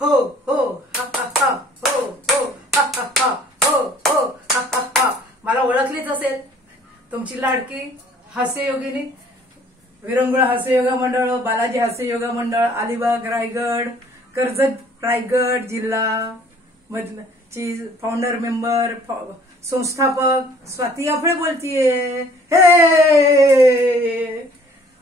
हो हो हा हा हा हो हो हा हा हा हो हो हा हा हा. मला ओळखलीच असेल तुमची लाडकी हास्ययोगिनी विरंगुळा हास्य योगा मंडळ, बालाजी हास्य योगा मंडळ, अलिबाग रायगड, कर्जत रायगड जिल्हा मधलं ची फाउंडर मेंबर संस्थापक स्वाती आफळे बोलतीये। हे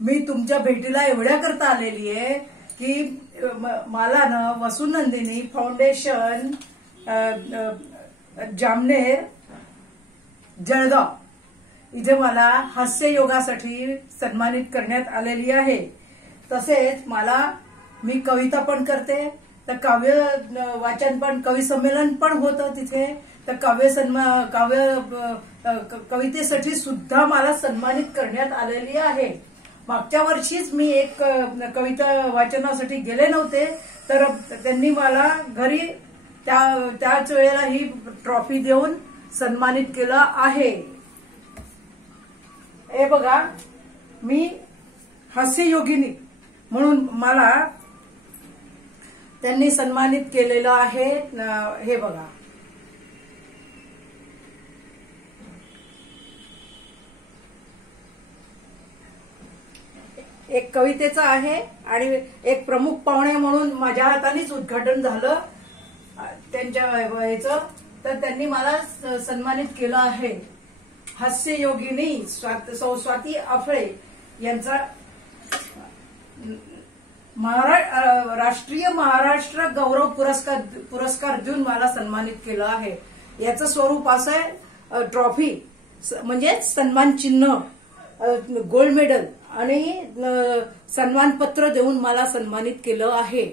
मी तुमच्या भेटीला एवढ्या करता आलेली आहे की मला ना वसुनंदिनी फाउंडेशन जामनेर जळगाव इथे मला हास्य योगासाठी सन्मानित करण्यात आलेली आहे। तसेच मी कविता पण करते, तर काव्य वाचन पण, कवी संमेलन पण होतं तिथे, तर कवितेसाठी सुद्धा मला सन्मानित करण्यात आलेली आहे। मागच्या वर्षीच मी एक कविता वाचनासाठी गेले नव्हते, तर त्यांनी मला घरी त्याच वेळेला ही ट्रॉफी देऊन सन्मानित केलं आहे। हे बघा, मी हास्ययोगिनी म्हणून मला त्यांनी सन्मानित केलेलं आहे। हे बघा, एक कवितेचं आहे आणि एक प्रमुख पाहुणे म्हणून माझ्या हातानेच उद्घाटन झालं त्यांच्या ह्याचं, तर त्यांनी मला सन्मानित केलं आहे। हास्ययोगिनी स्वाती आफळे यांचा राष्ट्रीय महाराष्ट्र गौरव पुरस्कार देऊन मला सन्मानित केलं आहे। याचं स्वरूप असं आहे, ट्रॉफी म्हणजे सन्मान चिन्ह, गोल्ड मेडल आणि सन्मानपत्र देऊन मला सन्मानित केलं आहे।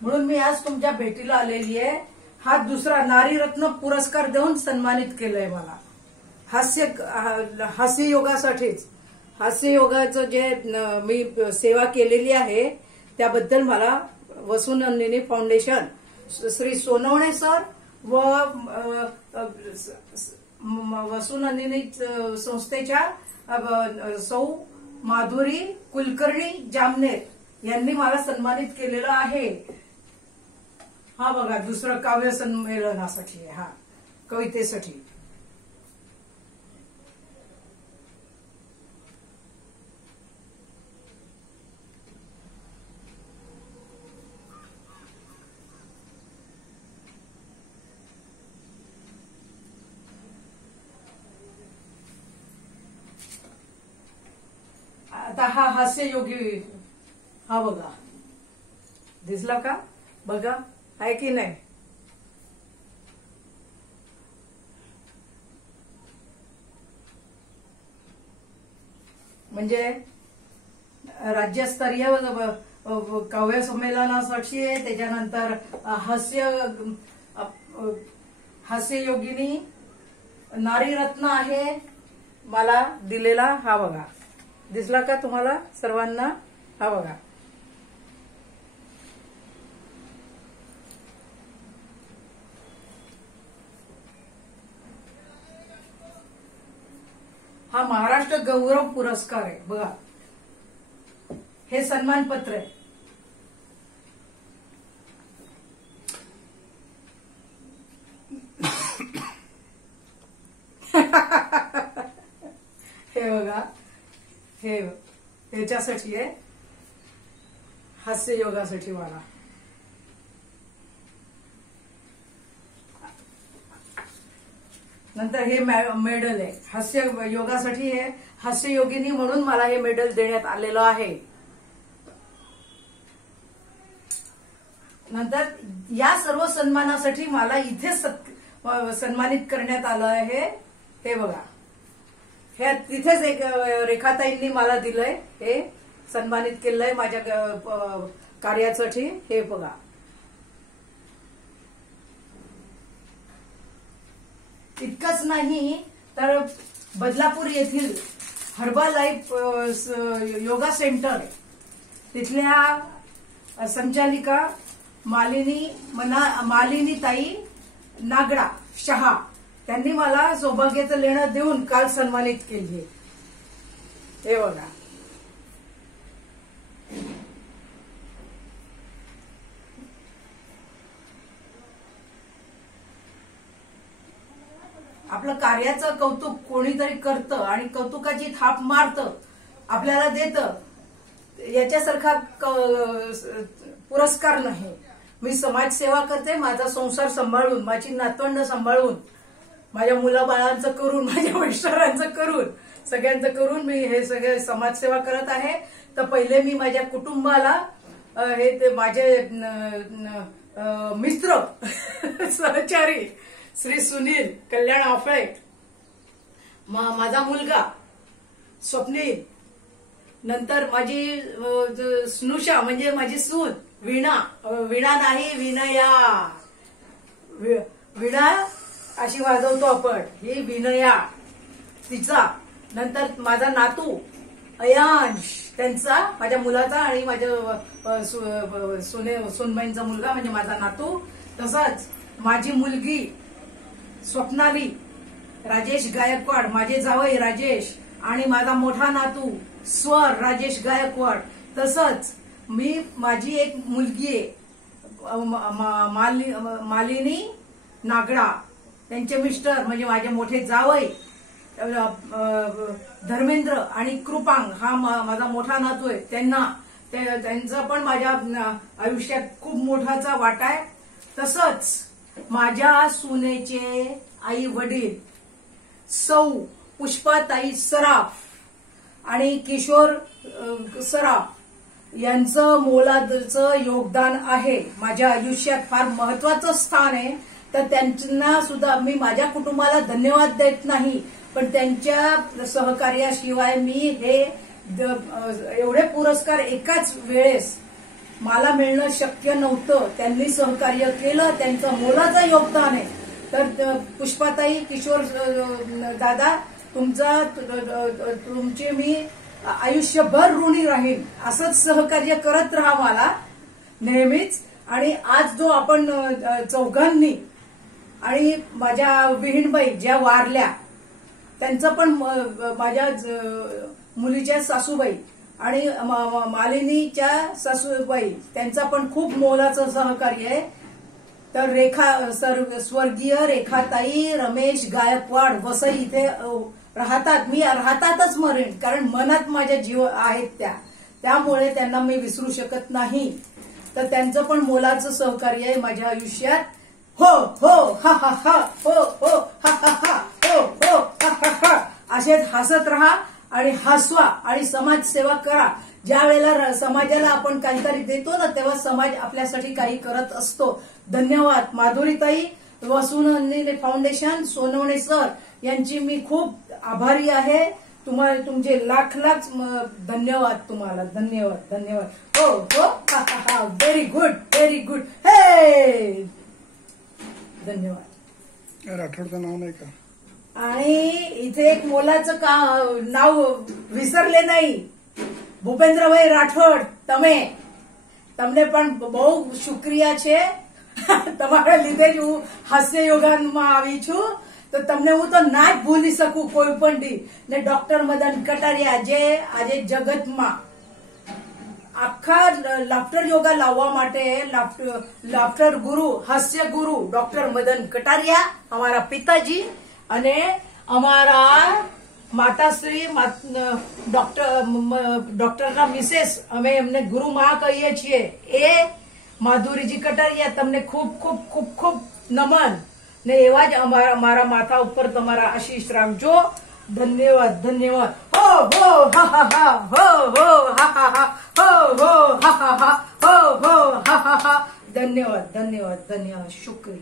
म्हणून मी आज तुमच्या भेटीला आलेली आहे। हा दुसरा नारीरत्न पुरस्कार देऊन सन्मानित केलंय मला हास्य योगासाठीच। हास्य योगाचं जे मी सेवा केलेली आहे त्याबद्दल मला वसुनंदिनी फाउंडेशन, श्री सोनवणे सर व वसुनंदिनी संस्थेच्या सौ माधुरी कुलकर्णी जामनेर यांनी मला सन्मानित केलेलं आहे। हा बघा, दुसरं काव्य संमेलनासाठी, हा कवितेसाठी। आता हा हास्ययोगी, हा बघा, दिसला का? बघा, आहे की नाही? म्हणजे राज्यस्तरीय काव्य संमेलनासाठी, त्याच्यानंतर हास्ययोगिनी नारीरत्न आहे मला दिलेला। हा बघा, दिसला का तुम्हाला सर्वांना? हा बघा, हा महाराष्ट्र गौरव पुरस्कार आहे बघा, हे सन्मानपत्र आहे। हे बघा, हे ह्याच्यासाठी आहे, हास्य योगासाठी मला। नंतर हे मेडल आहे हास्य योगासाठी, हे हास्ययोगिनी म्हणून मला हे मेडल देण्यात आलेलं आहे। नंतर या सर्व सन्मानासाठी मला इथे सन्मानित करण्यात आलं आहे। हे बघा, हे तिथेच एक रेखाताईंनी मला दिलंय, हे सन्मानित केलंय माझ्या कार्यासाठी। हे बघा, इतकंच नाही तर बदलापूर येथील हर्बालाईफ योगा सेंटर तिथल्या संचालिका मालिनी ताई नागडा शहा त्यांनी मला सौभाग्याचं लेणं देऊन काल सन्मानित केली। हे बघा, आपलं कार्याचं कौतुक कोणीतरी करतं आणि कौतुकाची थाप मारतं, आपल्याला देतं, याच्यासारखा पुरस्कार नाही. मी समाजसेवा करते, माझा संसार सांभाळून, माझी नातवंड सांभाळून, माझ्या मुलाबाळांचं करून, माझ्या मिस्टरांचं करून, सगळ्यांचं करून मी हे सगळे समाजसेवा करत आहे. तर पहिले मी माझ्या कुटुंबाला हे ते माझे मित्र सहचारी श्री सुनील कल्याण आफळे, माझा मुलगा स्वप्नील, नंतर माझी स्नुषा म्हणजे माझी सून वीणा, वीणा नाही विनया, वीणा अशी वाजवतो आपण, ही विनया तिचा, नंतर माझा नातू अयांश त्यांचा, माझ्या मुलाचा आणि माझ्या सुनबाईंचा मुलगा म्हणजे माझा नातू, तसंच माझी मुलगी स्वप्नाली राजेश गायकवाड, माझे जावई राजेश, आणि माझा मोठा नातू स्वर राजेश गायकवाड. तसंच मी माझी एक मुलगी आहे मालिनी नागडा, त्यांचे मिस्टर म्हणजे माझे मोठे जावई धर्मेंद्र आणि कृपांग, हा माझा मोठा नातू आहे. त्यांचा पण माझ्या आयुष्यात खूप मोठाचा वाटा आहे. तसंच माझ्या सुनेचे आई वडील सौ पुष्पाताई सराफ आणि किशोर सराफ यांचं मोलाचं योगदान आहे माझ्या आयुष्यात, फार महत्वाचं स्थान आहे. तर त्यांना सुद्धा मी माझ्या कुटुंबाला धन्यवाद देत नाही, पण त्यांच्या सहकार्याशिवाय मी हे एवढे पुरस्कार एकाच वेळेस मला मिळणं शक्य नव्हतं. त्यांनी सहकार्य केलं, त्यांचं मोलाचं योगदान आहे. तर पुष्पाताई, किशोर दादा, तुमचे मी आयुष्यभर ऋणी राहीन. असंच सहकार्य करत राहा मला नेहमीच. आणि आज जो आपण चौघांनी आणि माझ्या विहीणबाई ज्या वारल्या, त्यांचं पण माझ्या मुलीच्या सासूबाई आणि मालिनीच्या सासूबाई, त्यांचा पण खूप मोलाचं सहकार्य आहे. तर स्वर्गीय रेखाताई रमेश गायकवाड वसई इथे राहतात. मी राहतातच मरेन, कारण मनात माझ्या जीव आहेत त्यामुळे त्यांना मी विसरू शकत नाही. तर त्यांचं पण मोलाचं सहकार्य आहे माझ्या आयुष्यात. हो हो हा हा हा, हो हो हा हा हा, हो हो हा हा हा, असेच हसत राहा आणि हसवा आणि समाजसेवा करा. ज्या वेळेला समाजाला आपण काहीतरी देतो ना, तेव्हा समाज आपल्यासाठी काही करत असतो. धन्यवाद माधुरीताई, वसुनंदिनी फाउंडेशन, सोनवणे सर यांची मी खूप आभारी आहे. तुम्हाला तुमचे लाख लाख धन्यवाद. तुम्हाला धन्यवाद धन्यवाद. हो हो हा हा हा, व्हेरी गुड व्हेरी गुड. हे धन्यवाद. राठोडचं नाव नाही का? आणि इथे एक मोलाचं नाव विसरले नहीं, ભૂપેન્દ્રભાઈ રાઠોડ, તમને પણ બહુ શુક્રિયા છે. તમારા લીધે જ હું હાસ્ય યોગામાં આવી છું. તો તમને હું તો ના જ ભૂલી શકું કોઈ પણ દી. ને ડોક્ટર મદન કટારિયા જે આજે જગતમાં આખા લાફ્ટર યોગા લાવવા માટે લાફ્ટર ગુરુ, હાસ્ય ગુરુ ડોક્ટર મદન કટારિયા, અમારા પિતાજી અને અમારા માતાશ્રી ડોક્ટરના મિસેસ, અમે એમને ગુરુ માં કહીએ છીએ, એ માધુરીજી કટારિયા, તમને ખૂબ ખૂબ ખૂબ ખૂબ નમન. ને એવા જ મારા માથા ઉપર તમારા આશીષ રાખજો. ધન્યવાદ ધન્યવાદ. હો હો હા હા હા, હો હો હા હા હા, હો હો હા હા હા, હો હો હા હા હા. ધન્યવાદ ધન્યવાદ ધન્યવાદ. શુક્રિયા.